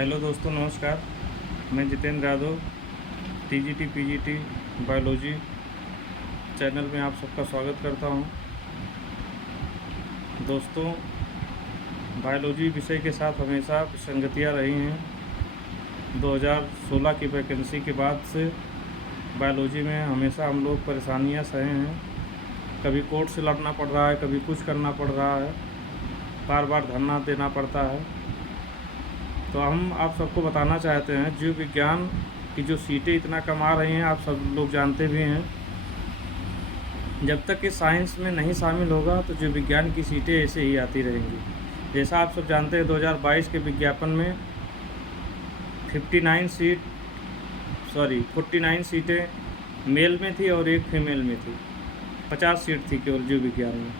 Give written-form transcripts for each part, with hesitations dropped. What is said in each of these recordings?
Hello दोस्तों, नमस्कार। मैं Jitendra Yadav TGT PGT biology channel में आप सबका स्वागत करता हूं। दोस्तों, बायोलॉजी विषय के साथ हमेशा विसंगतियां रही हैं। 2016 की वैकेंसी के बाद से बायोलॉजी में हमेशा हम लोग परेशानियां सहे हैं। कभी कोर्ट से लड़ना पड़ रहा है, कभी कुछ करना पड़ रहा है, बार बार धरना देना पड़ता है। तो हम आप सबको बताना चाहते हैं, जीव विज्ञान की जो सीटें इतना कम आ रही हैं, आप सब लोग जानते भी हैं। जब तक कि साइंस में नहीं शामिल होगा तो जीव विज्ञान की सीटें ऐसे ही आती रहेंगी। जैसा आप सब जानते हैं, 2022 के विज्ञापन में 49 सीटें मेल में थी और एक फीमेल में थी। 50 सीट थी केवल जीव विज्ञान में।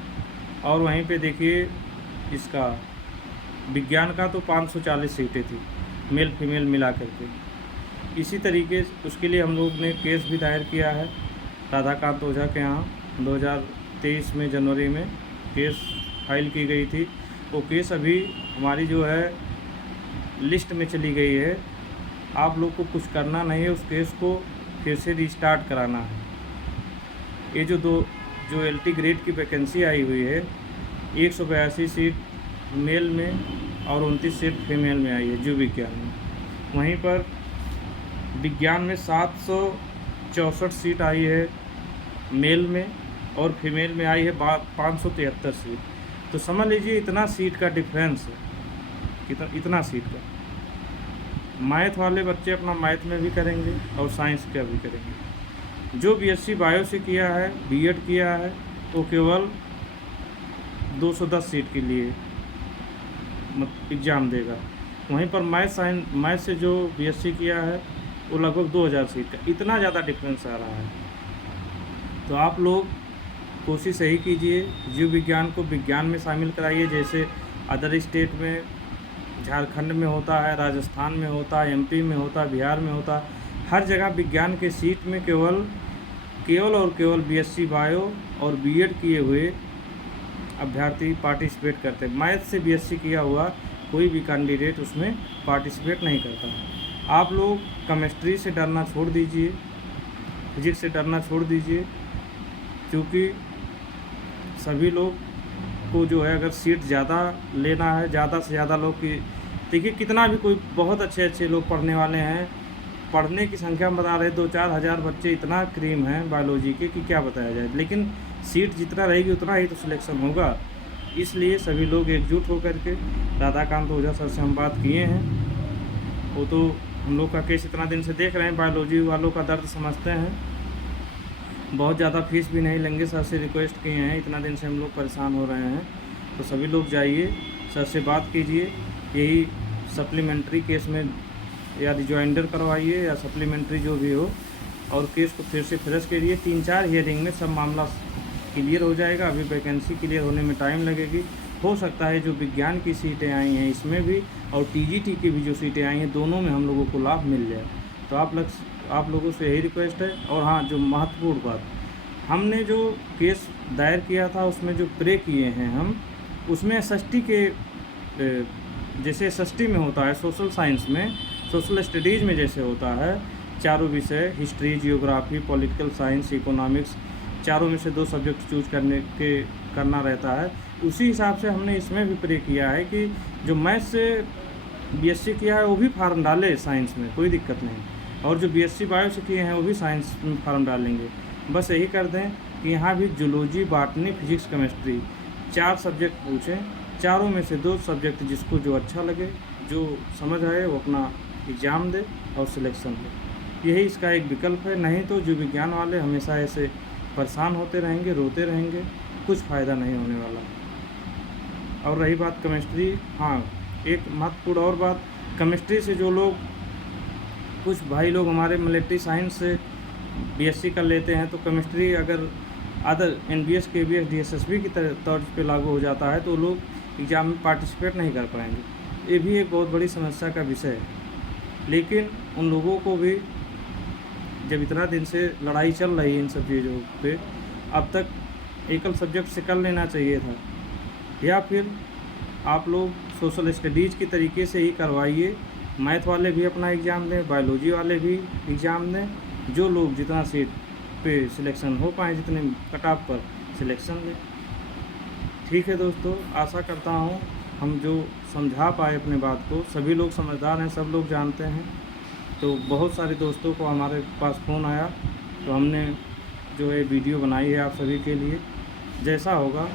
और वहीं पे देखिए, इसका विज्ञान का तो 540 सीटें थी, मेल फीमेल मिला करके। इसी तरीके उसके लिए हम लोग ने केस भी दायर किया है राधाकांत ओझा के यहाँ। 2023 में जनवरी में केस फाइल की गई थी। वो केस अभी हमारी जो है लिस्ट में चली गई है। आप लोग को कुछ करना नहीं है, उस केस को फिर से रिस्टार्ट कराना है। ये जो एलटी ग्रेड की वैकेंसी आई हुई है, 182 सीट मेल में और 29 सीट फीमेल में आई है जीव विज्ञान में। वहीं पर विज्ञान में 764 सीट आई है मेल में और फीमेल में आई है 573 सीट। तो समझ लीजिए इतना सीट का डिफरेंस है, इतना सीट का। मैथ वाले बच्चे अपना मैथ में भी करेंगे और साइंस का भी करेंगे। जो बीएससी बायो से किया है, बीएड किया है, वो केवल 210 सीट के लिए एग्ज़ाम देगा। वहीं पर मैथ से जो बीएससी किया है वो लगभग 2000 सीट का, इतना ज़्यादा डिफरेंस आ रहा है। तो आप लोग कोशिश यही कीजिए, जीव विज्ञान को विज्ञान में शामिल कराइए। जैसे अदर स्टेट में, झारखंड में होता है, राजस्थान में होता है, एमपी में होता है, बिहार में होता है। हर जगह विज्ञान के सीट में केवल बीएससी बायो और बीएड किए हुए अभ्यर्थी पार्टिसिपेट करते हैं। मैथ से बीएससी किया हुआ कोई भी कैंडिडेट उसमें पार्टिसिपेट नहीं करता। आप लोग केमिस्ट्री से डरना छोड़ दीजिए, फिजिक्स से डरना छोड़ दीजिए, क्योंकि सभी लोग को जो है अगर सीट ज़्यादा लेना है, ज़्यादा से ज़्यादा लोग की, देखिए कितना भी कोई बहुत अच्छे लोग पढ़ने वाले हैं, पढ़ने की संख्या में बता रहे 2-4 हज़ार बच्चे इतना क्रीम है बायोलॉजी के कि क्या बताया जाए। लेकिन सीट जितना रहेगी उतना ही तो सिलेक्शन होगा। इसलिए सभी लोग एकजुट होकर के, राधाकांत ओझा सर से हम बात किए हैं। वो तो हम लोग का केस इतना दिन से देख रहे हैं, बायोलॉजी वालों का दर्द समझते हैं। बहुत ज़्यादा फीस भी नहीं लेंगे, सर से रिक्वेस्ट किए हैं, इतना दिन से हम लोग परेशान हो रहे हैं। तो सभी लोग जाइए, सर से बात कीजिए, यही सप्लीमेंट्री केस में या रिजॉइंडर करवाइए या सप्लीमेंट्री जो भी हो, और केस को फिर से फ्रेश करिए। 3-4 हियरिंग में सब मामला क्लियर हो जाएगा। अभी वैकेंसी क्लियर होने में टाइम लगेगी। हो सकता है जो विज्ञान की सीटें आई हैं इसमें भी और टीजीटी की भी जो सीटें आई हैं, दोनों में हम लोगों को लाभ मिल जाए। तो आप लोगों से यही रिक्वेस्ट है। और हाँ, जो महत्वपूर्ण बात, हमने जो केस दायर किया था उसमें जो प्रे किए हैं हम, उसमें एसएसटी के जैसे एसएसटी में होता है, सोशल साइंस में, सोशल स्टडीज़ में जैसे होता है, चारों विषय history, geography, political science, economics, चारों में से 2 सब्जेक्ट चूज करना रहता है। उसी हिसाब से हमने इसमें भी प्रे किया है कि जो मैथ से बीएससी किया है वो भी फार्म डाले साइंस में, कोई दिक्कत नहीं। और जो बीएससी बायो से किए हैं वो भी साइंस में फार्म डालेंगे। बस यही कर दें कि यहाँ भी zoology, botany, physics, chemistry 4 subject पूछें, चारों में से 2 सब्जेक्ट जिसको जो अच्छा लगे, जो समझ आए, वो अपना एग्ज़ाम दे और सिलेक्शन दे। यही इसका एक विकल्प है। नहीं तो जो विज्ञान वाले हमेशा ऐसे परेशान होते रहेंगे, रोते रहेंगे, कुछ फ़ायदा नहीं होने वाला। और रही बात केमिस्ट्री, हाँ, एक महत्वपूर्ण और बात, केमिस्ट्री से जो लोग, कुछ भाई लोग हमारे मिलिट्री साइंस से बीएससी कर लेते हैं, तो केमिस्ट्री अगर अदर एनबीएस, केबीएस, डीएसएसबी की तर्ज पे लागू हो जाता है तो लोग एग्ज़ाम में पार्टिसिपेट नहीं कर पाएंगे। ये भी एक बहुत बड़ी समस्या का विषय है। लेकिन उन लोगों को भी, जब इतना दिन से लड़ाई चल रही है इन सब चीज़ों पे, अब तक एकल सब्जेक्ट से कर लेना चाहिए था। या फिर आप लोग सोशल स्टडीज़ की तरीके से ही करवाइए, मैथ वाले भी अपना एग्ज़ाम दें, बायोलॉजी वाले भी एग्ज़ाम दें, जो लोग जितना सीट पे सिलेक्शन हो पाए, जितने कट ऑफ पर सिलेक्शन लें। ठीक है दोस्तों, आशा करता हूँ हम जो समझा पाए अपने बात को, सभी लोग समझदार हैं, सब लोग जानते हैं। तो बहुत सारे दोस्तों को हमारे पास फ़ोन आया, तो हमने जो है वीडियो बनाई है आप सभी के लिए। जैसा होगा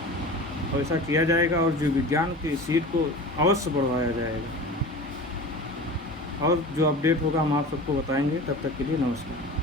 वैसा किया जाएगा और जो विज्ञान की सीट को अवश्य बढ़वाया जाएगा, और जो अपडेट होगा हम आप सबको बताएंगे। तब तक के लिए नमस्कार।